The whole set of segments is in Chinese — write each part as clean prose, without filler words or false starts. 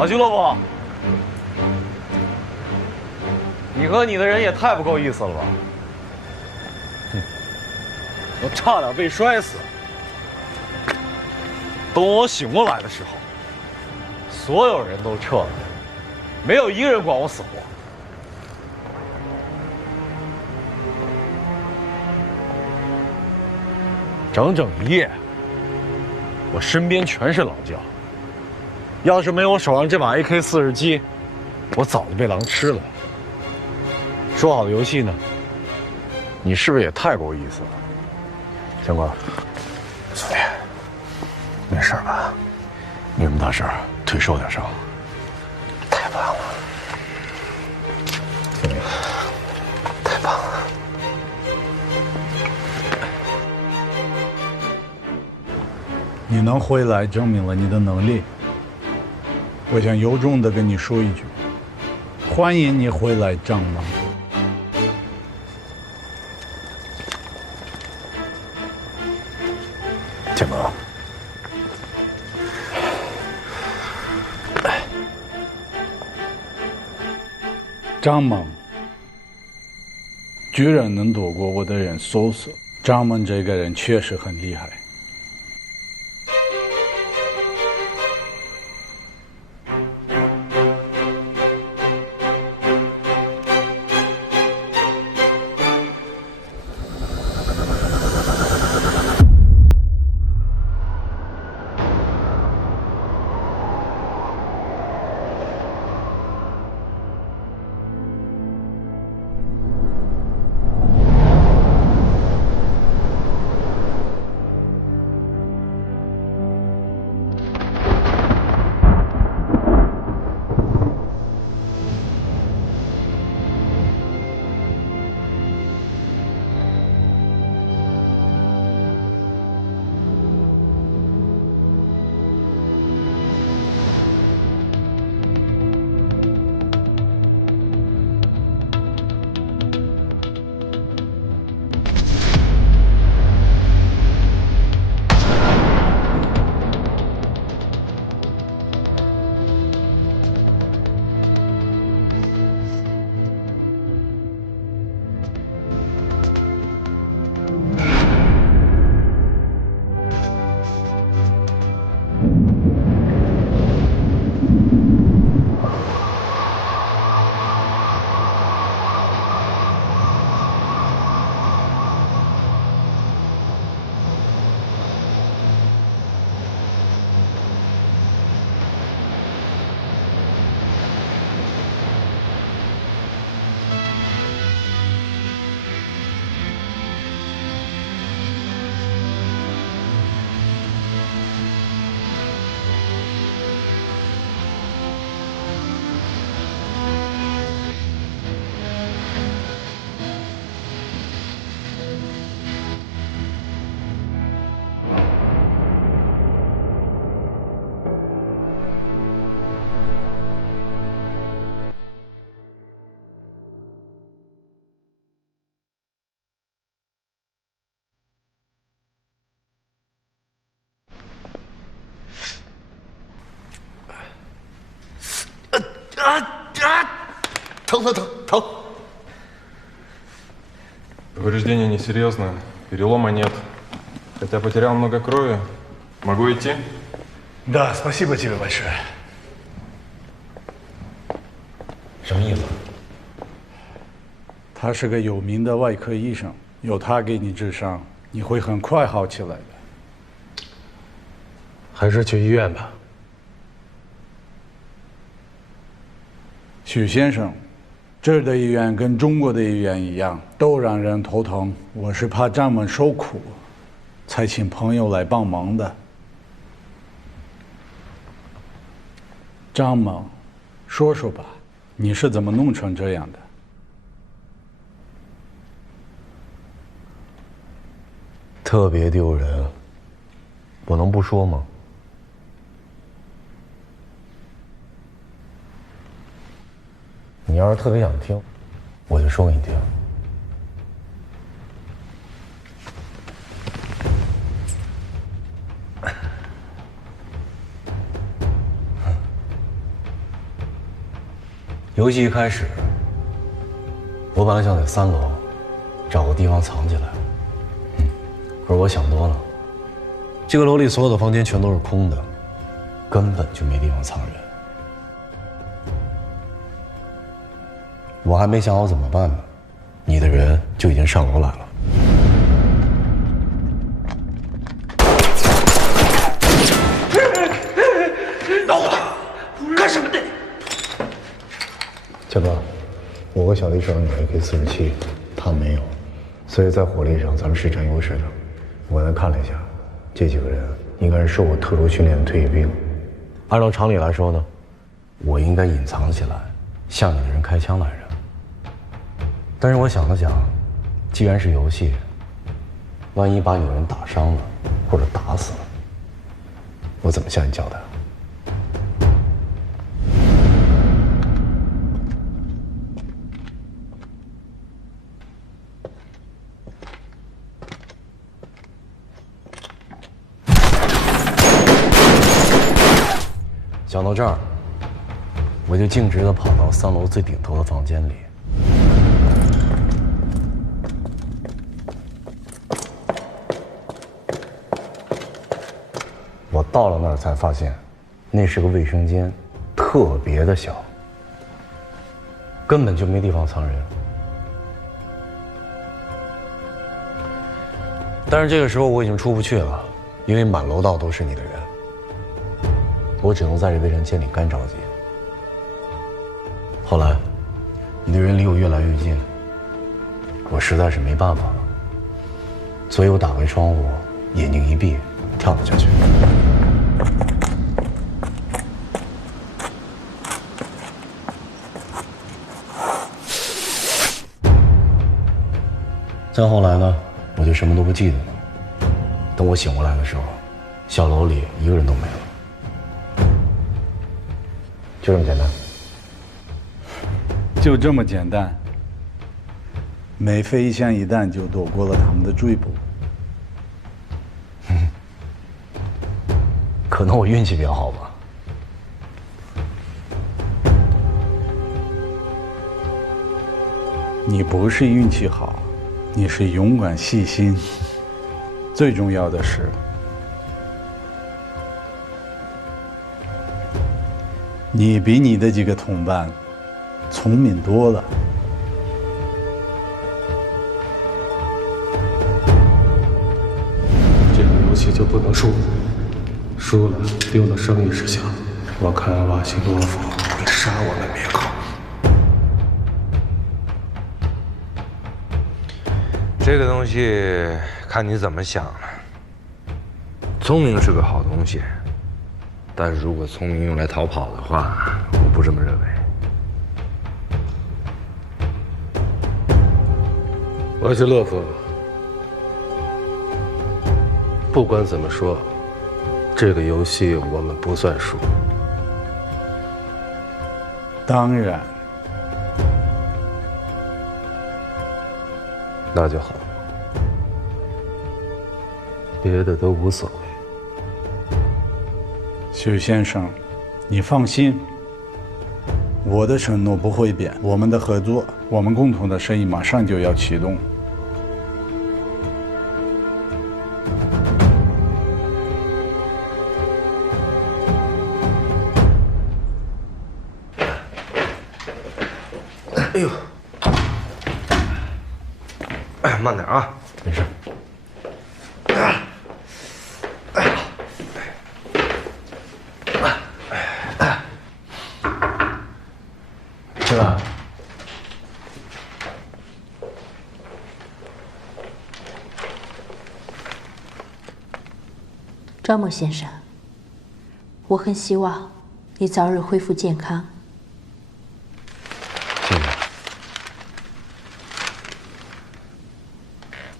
老徐萝卜，你和你的人也太不够意思了吧！我差点被摔死。等我醒过来的时候，所有人都撤了，没有一个人管我死活。整整一夜，我身边全是狼叫。要是没有我手上这把 AK-47，我早就被狼吃了。说好的游戏呢？你是不是也太够意思了？相官，兄弟，没事吧？没什么大事，腿受点伤。太棒了，兄弟，太棒了！你能回来，证明了你的能力。我想由衷地跟你说一句：欢迎你回来，张猛。建哥，张猛，居然能躲过我的人搜索。张猛这个人确实很厉害。疼！ Повреждение несерьезное, перелома нет. Хотя потерял много крови. Могу идти? Да, спасибо тебе большое. 什么意思？他是个有名的外科医生，有他给你治伤，你会很快好起来的。还是去医院吧。许先生，这儿的医院跟中国的医院一样，都让人头疼。我是怕张猛受苦，才请朋友来帮忙的。张猛，说说吧，你是怎么弄成这样的？特别丢人，我能不说吗？你要是特别想听，我就说给你听。游戏一开始，我本来想在3楼找个地方藏起来，可是我想多了，这个楼里所有的房间全都是空的，根本就没地方藏人。我还没想好怎么办呢，你的人就已经上楼来了。干什么的？强哥，我和小丽手上有 AK-47，他没有，所以在火力上咱们是占优势的。我刚才看了一下，这几个人应该是受过特殊训练的退役兵。按照常理来说呢，我应该隐藏起来，向你的人开枪来着。但是我想了想，既然是游戏，万一把有人打伤了或者打死了，我怎么向你交代？想到这儿，我就径直地跑到3楼最顶头的房间里。我到了那儿才发现，那是个卫生间，特别的小，根本就没地方藏人。但是这个时候我已经出不去了，因为满楼道都是你的人。我只能在这卫生间里干着急。后来，你的人离我越来越近，我实在是没办法了，所以我打开窗户，眼睛一闭，跳了下去。再后来呢，我就什么都不记得了。等我醒过来的时候，小楼里一个人都没了。就这么简单？就这么简单。每飞一枪一弹就躲过了他们的追捕。可能我运气比较好吧。你不是运气好，你是勇敢细心。最重要的是，你比你的几个同伴聪明多了。这个游戏就不能输，输了丢了生意事项。我看瓦西洛夫会杀我们灭口。这个东西看你怎么想了。聪明是个好东西，但是如果聪明用来逃跑的话，我不这么认为。瓦西洛夫，不管怎么说，这个游戏我们不算输。当然，那就好，别的都无所谓。许先生，你放心，我的承诺不会变。我们的合作，我们共同的生意马上就要启动。哎呦，哎，慢点啊，没事。这个，张某先生，我很希望你早日恢复健康。谢谢。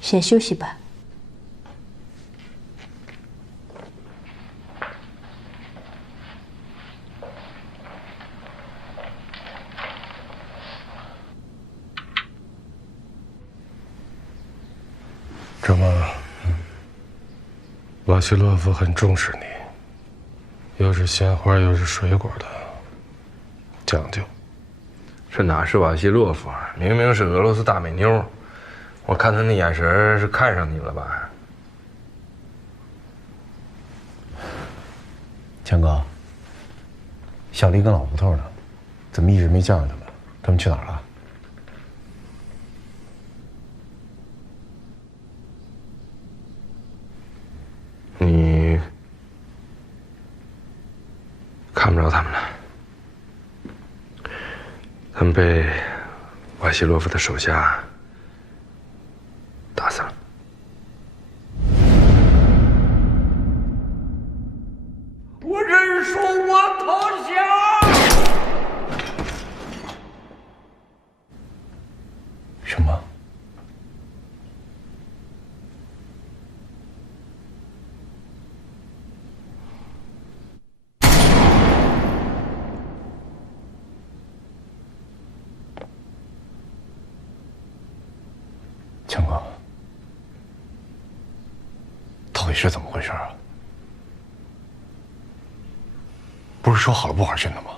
先休息吧。这么，瓦西洛夫很重视你，又是鲜花又是水果的，讲究。这哪是瓦西洛夫啊？明明是俄罗斯大美妞。我看他那眼神是看上你了吧？强哥，小丽跟老胡头呢？怎么一直没见着他们？他们去哪儿了？你看不着他们了，他们被瓦西洛夫的手下打死了。我认输，我投降。什么？强哥，到底是怎么回事啊？不是说好了不玩真的吗？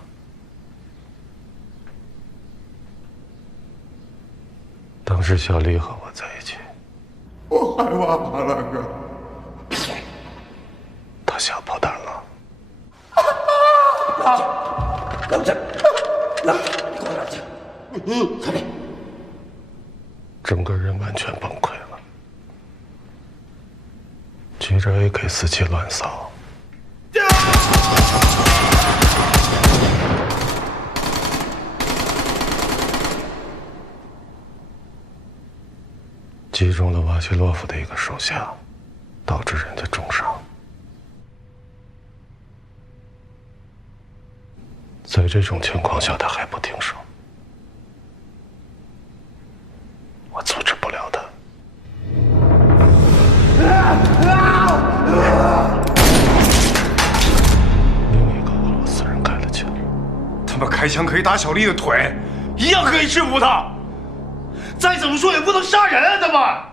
当时小丽和我在一起，我害怕了哥。她下炮弹了。冷静，你给我冷静。小丽，整个人完全崩溃了，举着 AK-47乱扫。击中了瓦西洛夫的一个手下，导致人家重伤。在这种情况下，他还不停手，我阻止不了他。另一个俄罗斯人开了枪，他们开枪可以打小丽的腿，一样可以制服他。再怎么说也不能杀人啊，他们。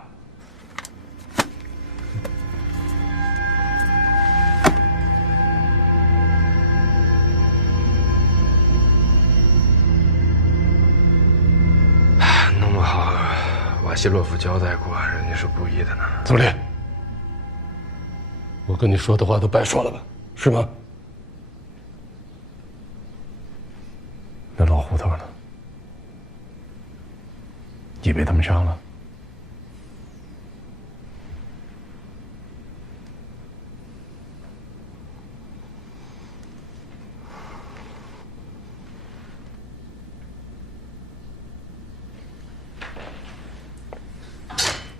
弄不好瓦西洛夫交代过，人家是故意的呢。总理，我跟你说的话都白说了吧？是吗？那老胡头呢？也被他们杀了。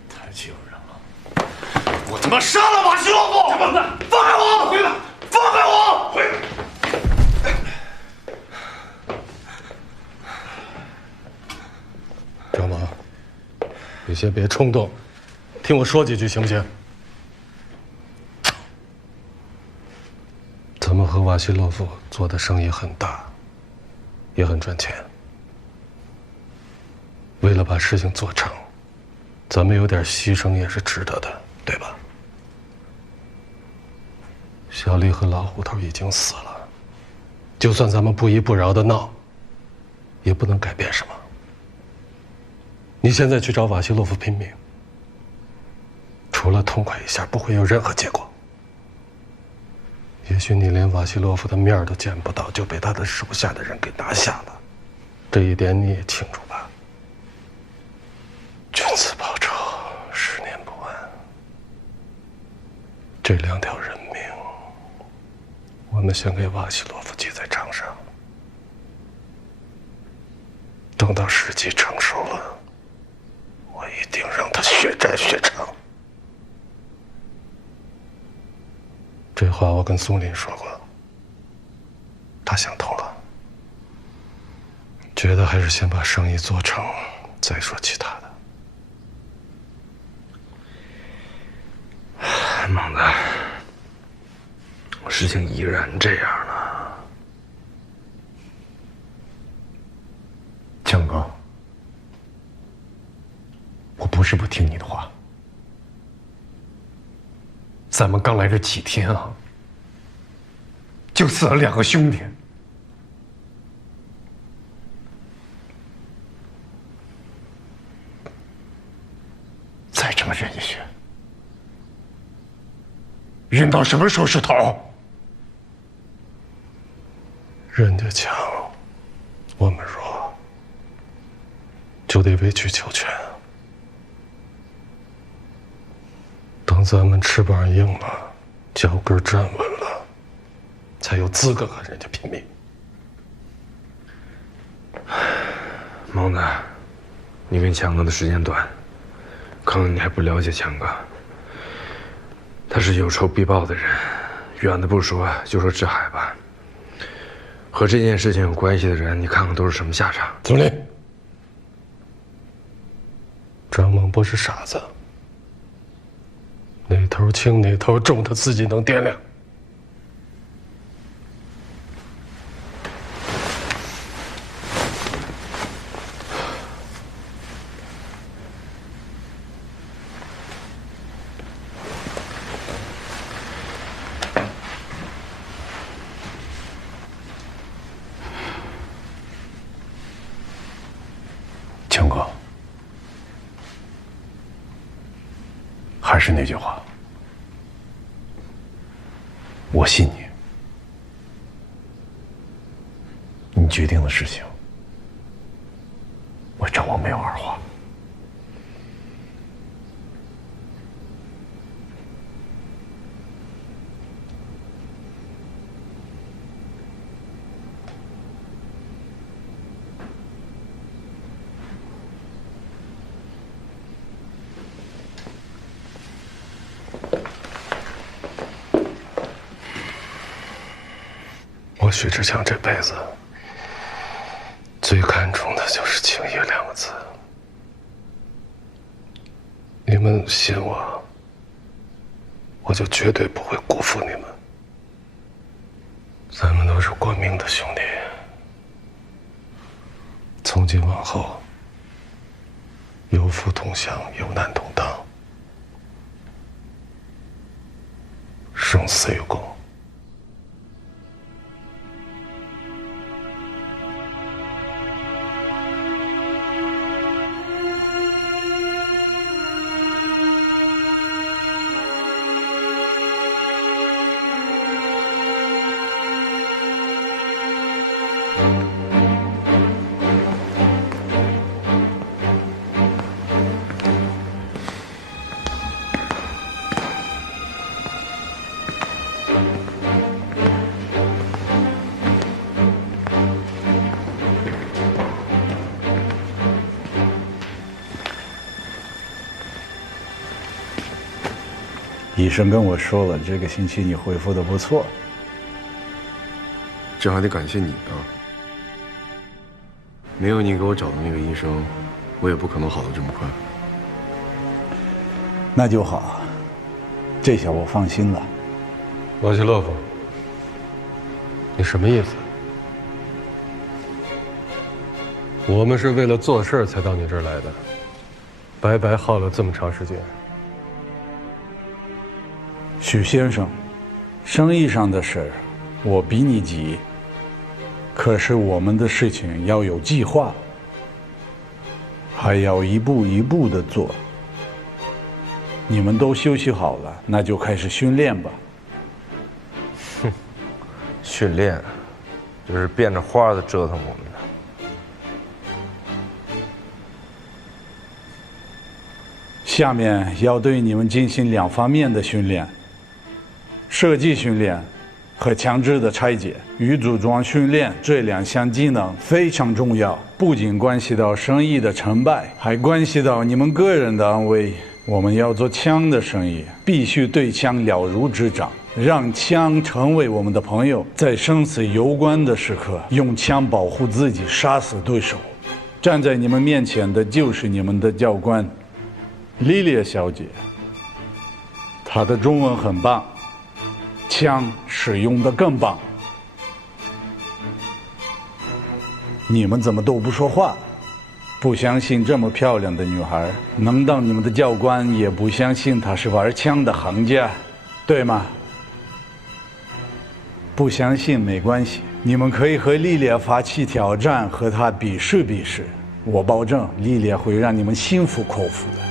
太气人了！我他妈杀了瓦西洛夫！放开我！回来！放开我！回来！张王，你先别冲动，听我说几句行不行？咱们和瓦西洛夫做的生意很大，也很赚钱。为了把事情做成，咱们有点牺牲也是值得的，对吧？小丽和老胡头已经死了，就算咱们不依不饶的闹，也不能改变什么。你现在去找瓦西洛夫拼命，除了痛快一下，不会有任何结果。也许你连瓦西洛夫的面都见不到，就被他的手下的人给拿下了，这一点你也清楚吧？君子报仇，10年不晚。这2条人命，我们先给瓦西洛夫记在账上，等到时机成熟了，我一定让他血债血偿。这话我跟松林说过，他想通了，觉得还是先把生意做成，再说其他的。猛子，事情已然这样了。强哥，我不是不听你的话。咱们刚来这几天啊，就死了2个兄弟。么忍下去？忍到什么时候是头？人家强，我们弱，就得委曲求全。等咱们翅膀硬了，脚跟站稳了，才有资格和人家拼命。蒙子，你跟强哥的时间短，可能你还不了解强哥。他是有仇必报的人，远的不说，就说志海吧，和这件事情有关系的人，你看看都是什么下场。总理，张猛不是傻子，哪头轻哪头重，他自己能掂量。强哥，还是那句话，我信你。你决定的事情，我张王没有二话。我许志强这辈子最看重的就是情义2个字。你们信我，我就绝对不会辜负你们。咱们都是过命的兄弟，从今往后，有福同享，有难同当，生死与共。医生跟我说了，这个星期你恢复的不错。这还得感谢你啊！没有你给我找的那个医生，我也不可能好得这么快。那就好，这下我放心了。瓦西洛夫，你什么意思？我们是为了做事才到你这儿来的，白白耗了这么长时间。许先生，生意上的事儿我比你急，可是我们的事情要有计划，还要一步一步的做。你们都休息好了，那就开始训练吧。哼，训练，这是变着花的折腾我们呢。下面要对你们进行2方面的训练。设计训练和强制的拆解与组装训练这2项技能非常重要，不仅关系到生意的成败，还关系到你们个人的安危。我们要做枪的生意，必须对枪了如指掌，让枪成为我们的朋友，在生死攸关的时刻，用枪保护自己，杀死对手。站在你们面前的就是你们的教官，莉莉小姐。她的中文很棒。枪使用的更棒。你们怎么都不说话？不相信这么漂亮的女孩能当你们的教官，也不相信她是玩枪的行家，对吗？不相信没关系，你们可以和莉莉发起挑战，和她比试比试。我保证，莉莉会让你们心服口服的。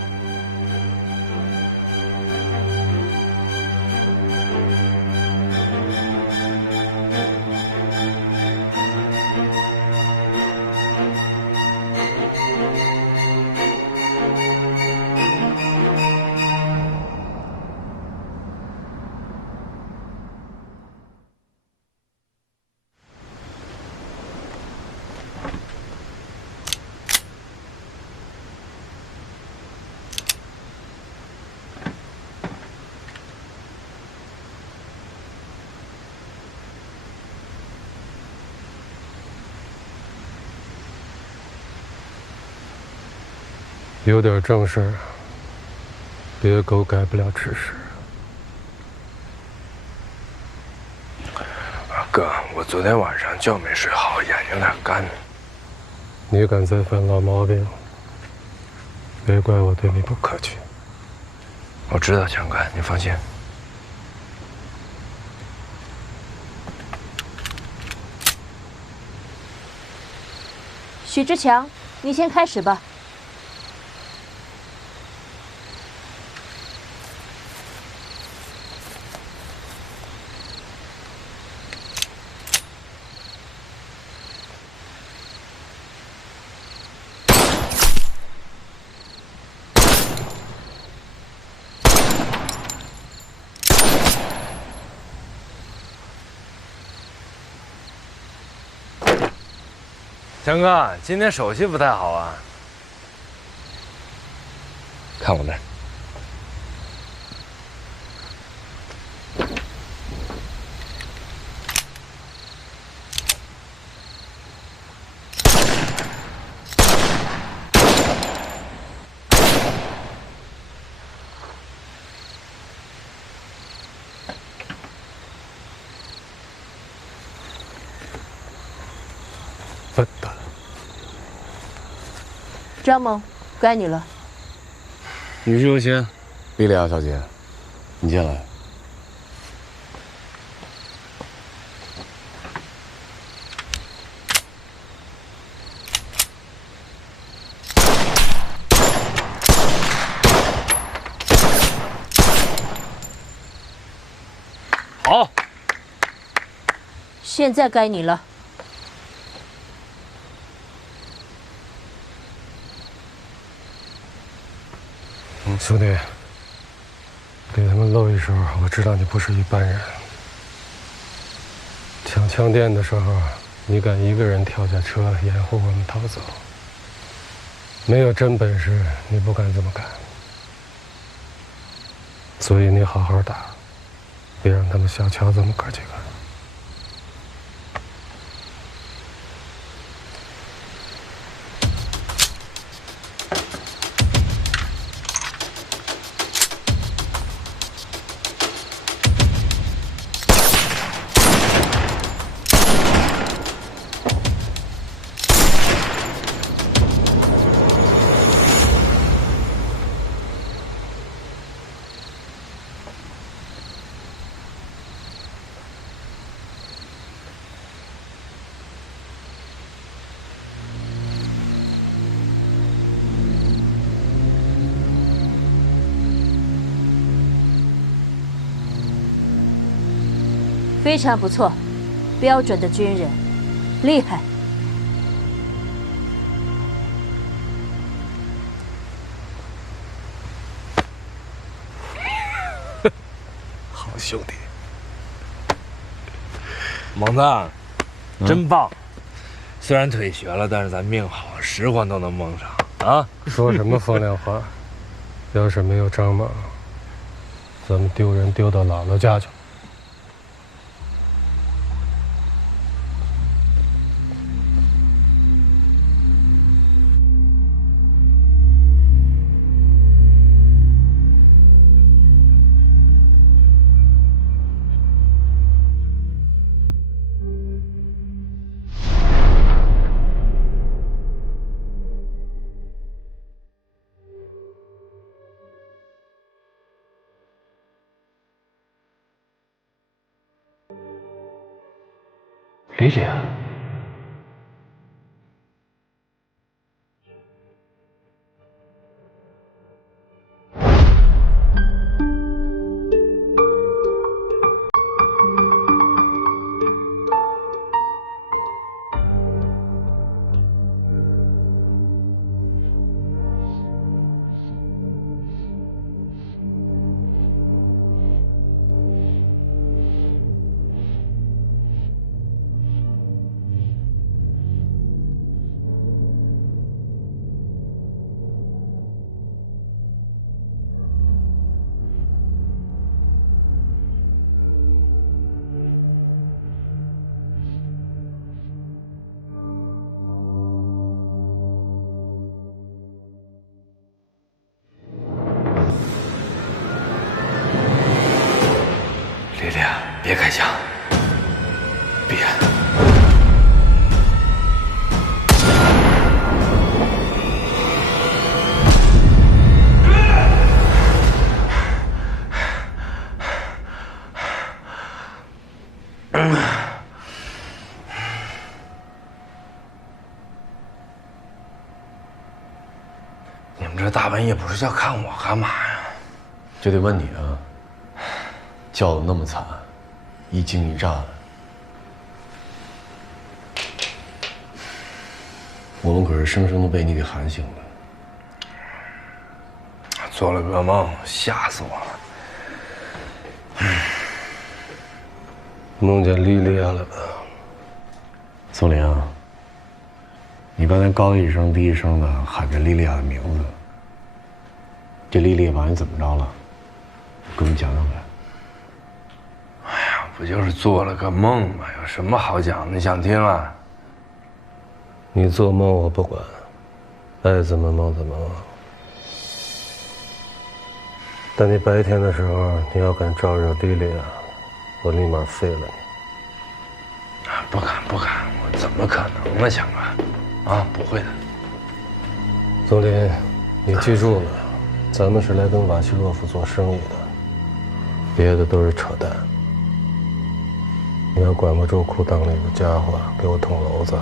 有点正事，别狗改不了吃屎。哥，我昨天晚上觉没睡好，眼有点干。你敢再犯老毛病，别怪我对你不客气。我知道，强哥，你放心。许志强，你先开始吧。强哥，今天手气不太好啊。看我的。笨蛋！张某，该你了。女士优先，莉莉娅小姐，你先来。好。现在该你了。兄弟，给他们露一手，我知道你不是一般人。抢枪店的时候，你敢一个人跳下车掩护我们逃走，没有真本事，你不敢这么干。所以你好好打，别让他们小瞧咱们哥几个。非常不错，标准的军人，厉害。好兄弟，猛子，真棒！虽然腿瘸了，但是咱命好，10环都能蒙上啊！说什么风凉话？要是没有张猛，咱们丢人丢到姥姥家去了。莉莉娅，别开枪，别。你们这大半夜不睡觉看我干嘛呀？就得问你啊，叫的那么惨，一惊一乍的，我们可是生生的被你给喊醒的。做了个梦，吓死我了。梦见莉莉娅了吧？宋林啊，你刚才高一声低一声的喊着莉莉娅的名字，这莉莉娅把你怎么着了？给我们讲讲呗。哎呀，不就是做了个梦吗？有什么好讲？你想听啊？你做梦我不管，爱怎么梦怎么梦。但你白天的时候，你要敢招惹莉莉娅，我立马废了你。不敢，我怎么可能呢，强哥？啊，不会的。总理，你记住了，咱们是来跟瓦西洛夫做生意的，别的都是扯淡。你要管不住裤裆里的家伙，给我捅娄子，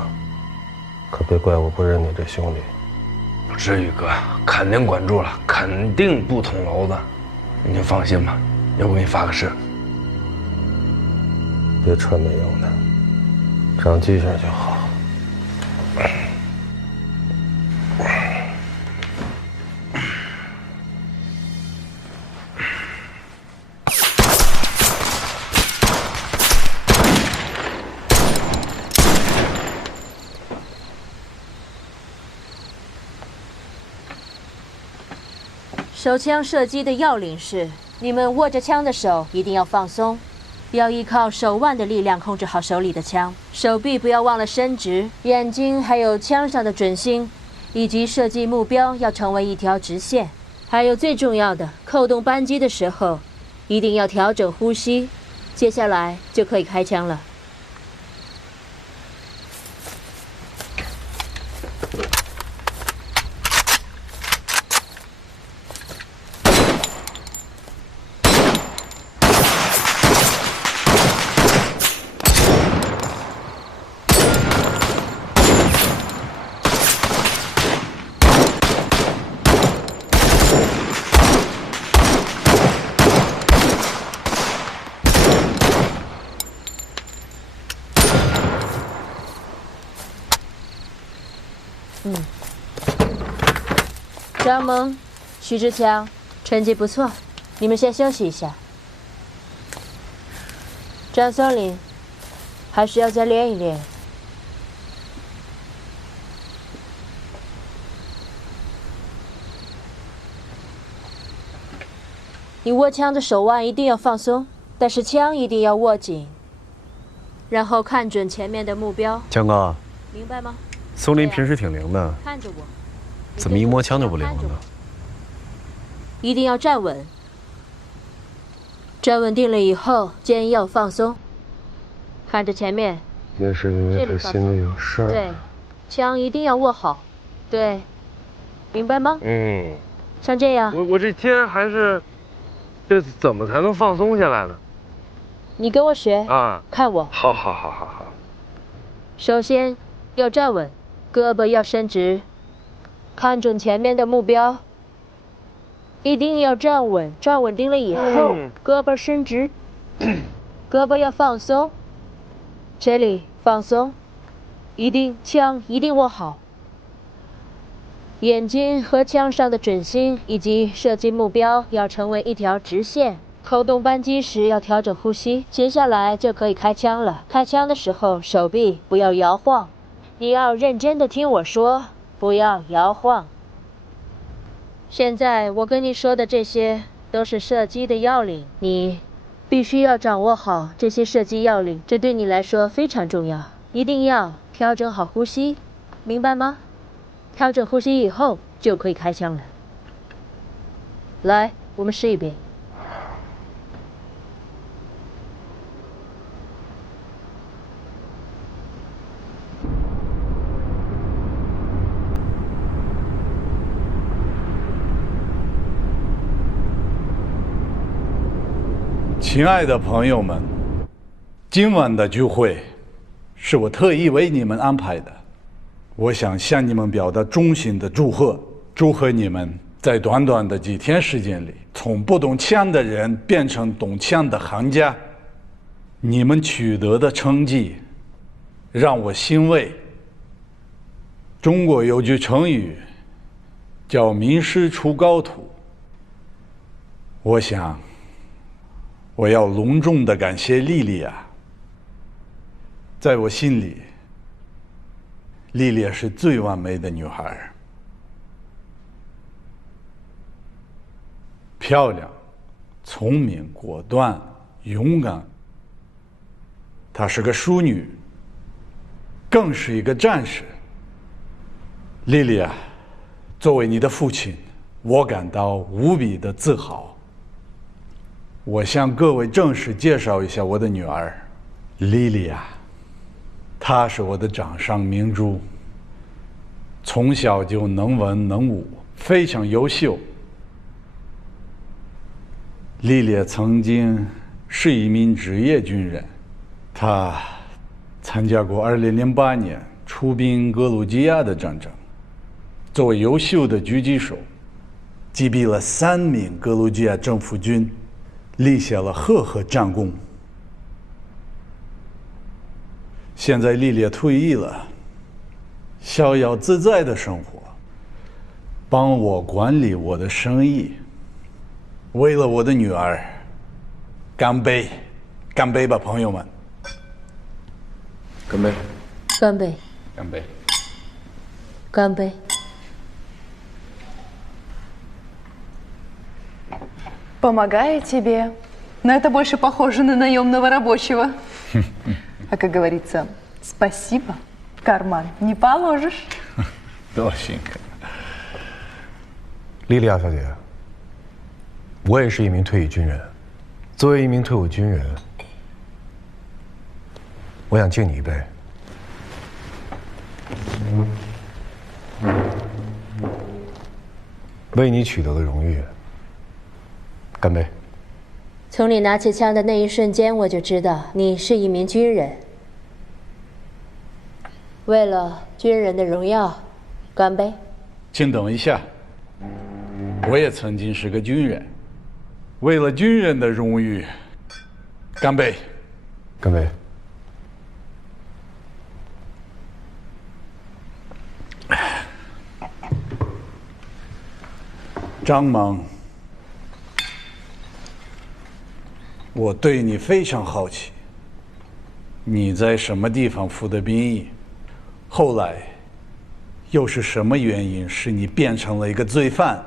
可别怪我不认你这兄弟。不至于，哥，肯定管住了，肯定不捅娄子，你就放心吧。要不给你发个誓。别传没用的，长记性就好。手枪射击的要领是：你们握着枪的手一定要放松，要依靠手腕的力量控制好手里的枪，手臂不要忘了伸直，眼睛还有枪上的准星，以及射击目标要成为一条直线。还有最重要的，扣动扳机的时候一定要调整呼吸。接下来就可以开枪了。张萌、徐志强，成绩不错，你们先休息一下。张松林，还需要再练一练。你握枪的手腕一定要放松，但是枪一定要握紧，然后看准前面的目标。强哥，明白吗？松林平时挺灵的，看着我。怎么一摸枪就不灵了呢？一定要站稳，站稳定了以后，肩要放松，看着前面。那是因为他心里有事儿。对，枪一定要握好。对，明白吗？像这样。我这肩还是，这怎么才能放松下来呢？你跟我学啊，看我。好。首先要站稳，胳膊要伸直。看准前面的目标，一定要站稳，站稳定了以后，胳膊伸直，胳膊要放松，这里放松，枪一定握好，眼睛和枪上的准星以及射击目标要成为一条直线。扣动扳机时要调整呼吸，接下来就可以开枪了。开枪的时候手臂不要摇晃，你要认真的听我说。不要摇晃。现在我跟你说的这些都是射击的要领，你必须要掌握好这些射击要领，这对你来说非常重要。一定要调整好呼吸，明白吗？调整呼吸以后就可以开枪了。来，我们试一遍。亲爱的朋友们，今晚的聚会是我特意为你们安排的。我想向你们表达衷心的祝贺，祝贺你们在短短的几天时间里，从不懂枪的人变成懂枪的行家。你们取得的成绩让我欣慰。中国有句成语叫名师出高徒，我想我要隆重地感谢莉莉亚。在我心里，莉莉亚是最完美的女孩，漂亮、聪明、果断、勇敢。她是个淑女，更是一个战士。莉莉亚，作为你的父亲，我感到无比的自豪。我向各位正式介绍一下我的女儿，莉莉亚。她是我的掌上明珠，从小就能文能武，非常优秀。莉莉亚曾经是一名职业军人，她参加过2008年出兵格鲁吉亚的战争，作为优秀的狙击手，击毙了3名格鲁吉亚政府军，立下了赫赫战功。现在莉莉亚退役了，逍遥自在的生活，帮我管理我的生意。为了我的女儿，干杯！干杯吧，朋友们！干杯！干杯！干杯！干杯！ Помогаю тебе, но это больше похоже на наемного рабочего. А как говорится, спасибо, в карман не положишь. 多幸福。莉莉亚小姐，我也是一名退役军人。作为一名退伍军人，我想敬你一杯。为你取得的荣誉，干杯！从你拿起枪的那一瞬间，我就知道你是一名军人。为了军人的荣耀，干杯！请等一下，我也曾经是个军人，为了军人的荣誉，干杯！干杯！张猛，我对你非常好奇，你在什么地方服的兵役？后来又是什么原因使你变成了一个罪犯？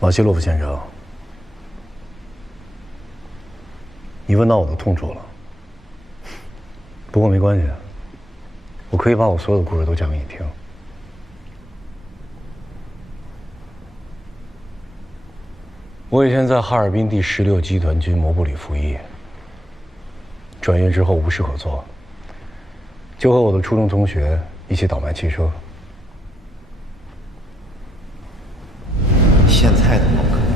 瓦西洛夫先生，你问到我的痛处了。不过没关系，我可以把我所有的故事都讲给你听。我以前在哈尔滨第16集团军摩步里服役，转业之后无事可做，就和我的初中同学一起倒卖汽车。现在的某个人，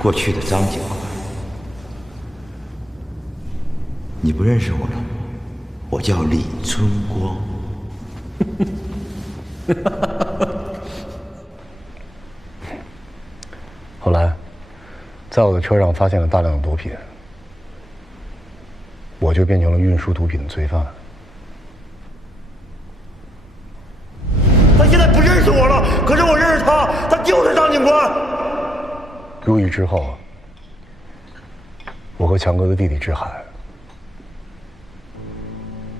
过去的张警官，你不认识我了？我叫李春光。后来，在我的车上发现了大量的毒品，我就变成了运输毒品的罪犯。他现在不认识我了，可是我认识他，他就是张警官。入狱之后，我和强哥的弟弟志海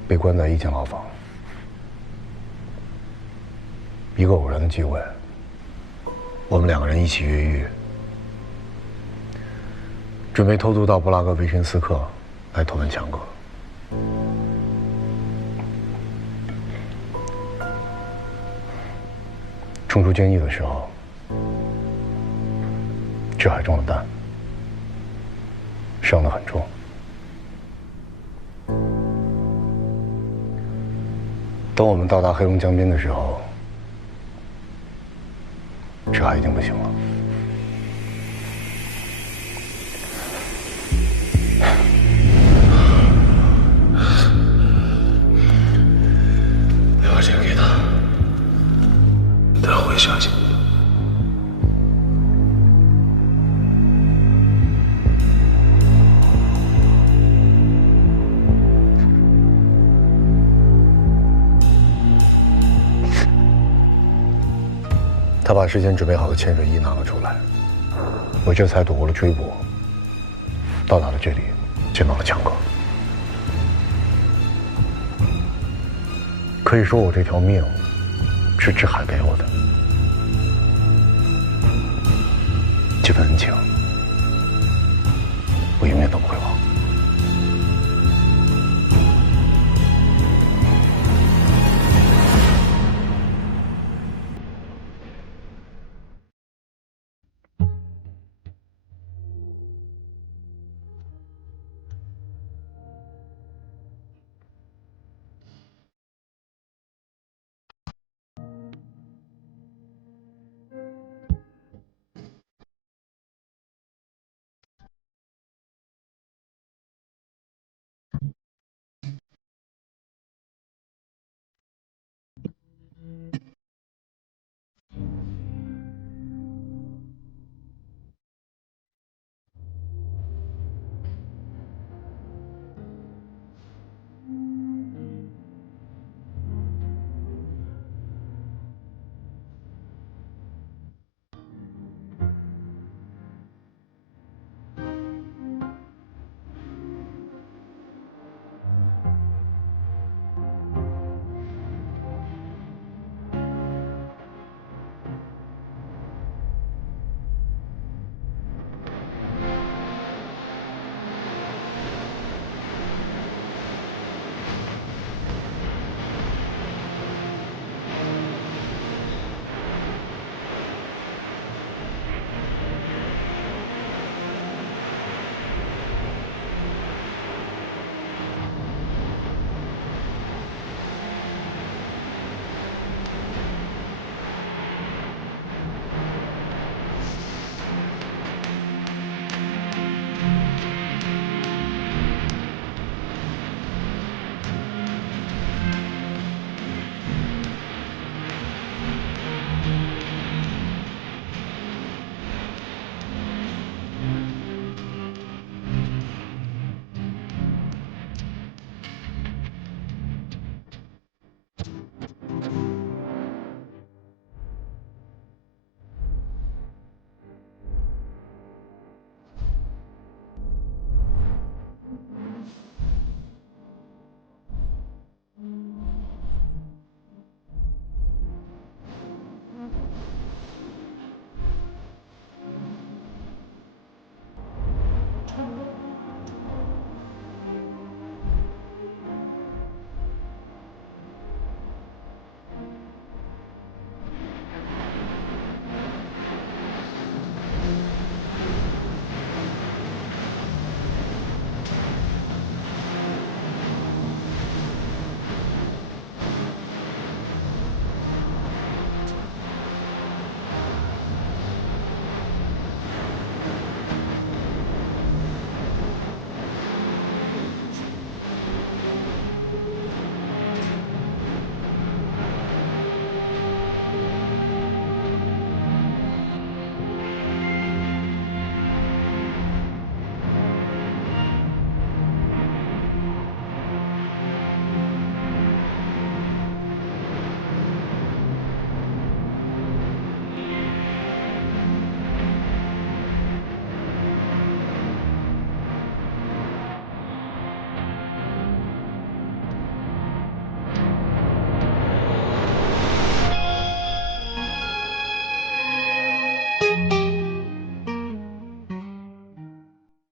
被关在一间牢房。一个偶然的机会，我们2个人一起越狱，准备偷渡到布拉格维申斯克来投奔强哥。冲出监狱的时候，志海中了弹。伤得很重。等我们到达黑龙江边的时候，志海已经不行了。别把钱给他，他会相信。他把事先准备好的潜水衣拿了出来，我这才躲过了追捕，到达了这里，见到了强哥。可以说我这条命是志海给我的，这份恩情我永远都不会忘。